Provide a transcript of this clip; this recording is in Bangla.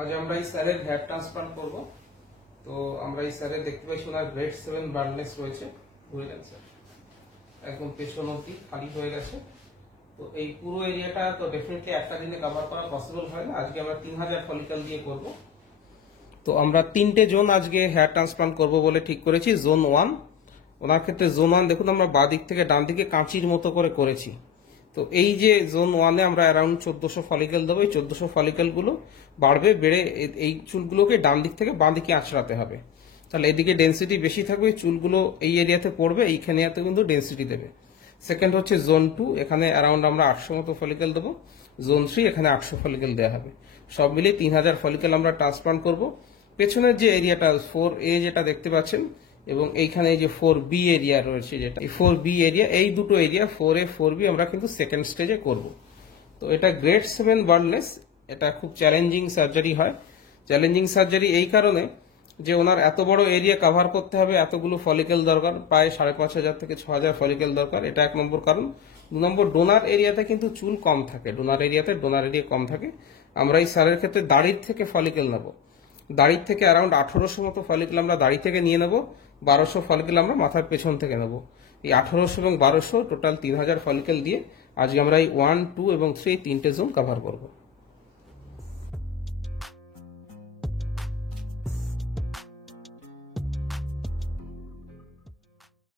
আজ আমরা এই স্যারের হেয়ার ট্রান্সপ্লান্ট করব। তো আমরা এই স্যারের দেখতে পাচ্ছি ওনার গ্রেড 7 বার্ডনেস রয়েছে। ঘুরে যান স্যার, একদম পেছন অব্দি খালি হয়ে গেছে। তো এই পুরো এরিয়াটা তো ডেফিনেটলি একটা দিনে কভার করা পসিবল হয় না। আজকে আমরা 3000 ফলিকল দিয়ে করব। তো আমরা 3টে জোন আজকে হেয়ার ট্রান্সপ্লান্ট করব বলে ঠিক করেছি। জোন 1, ওনার ক্ষেত্রে জোন 1 দেখুন আমরা বাঁ দিক থেকে ডান দিকে কাঁচির মতো করে করেছি। তো এই যে জোন 1-এ আমরা অ্যারাউন্ড 1400 ফলিকল দেবো। এই 1400 ফলিকল গুলো বাড়বে, বেড়ে এই চুলগুলোকে ডান দিক থেকে বাঁ দিকে আঁচড়াতে হবে। তাহলে এদিকে ডেন্সিটি বেশি থাকবে, চুলগুলো এই এরিয়াতে পড়বে, এইখানে কিন্তু ডেন্সিটি দেবে। সেকেন্ড হচ্ছে জোন 2, এখানে অ্যারাউন্ড আমরা 800 মতো ফলিকল দেবো। জোন 3 এখানে 800 ফলিকল দেওয়া হবে। সব মিলিয়ে 3000 ফলিকল আমরা ট্রান্সপ্লান্ট করব। পেছনের যে এরিয়াটা 4A যেটা দেখতে পাচ্ছেন, এবং এইখানে যে 4B এরিয়া রয়েছে, যেটা এই 4B এরিয়া, এই দুটো এরিয়া 4A 4B আমরা কিন্তু সেকেন্ড স্টেজে করব। তো এটা গ্রেড 7 বার্ডনেস, এটা খুব চ্যালেঞ্জিং সার্জারি হয়। চ্যালেঞ্জিং সার্জারি এই কারণে যে ওনার এত বড় এরিয়া কভার করতে হবে, এতগুলো ফলিকল দরকার, প্রায় 5500 থেকে 6000 ফলিকল দরকার। এটা 1 নম্বর কারণ। 2 নম্বর, ডোনার এরিয়াতে কিন্তু চুল কম থাকে, ডোনার এরিয়া কম থাকে। আমরা এই স্যারের ক্ষেত্রে দাড়ির থেকে ফলিকল নেব। দাড়ির থেকে অ্যারাউন্ড 1800 মতো ফলিকল আমরা দাড়ি থেকে নিয়ে নেব। 1200 ফলিকল আমরা মাথার পেছন থেকে নেব। এই 1800 এবং 1200 টোটাল 3000 ফলিকল দিয়ে আজকে আমরা এই 1, 2 এবং 3 তিনটে জোন কভার করব।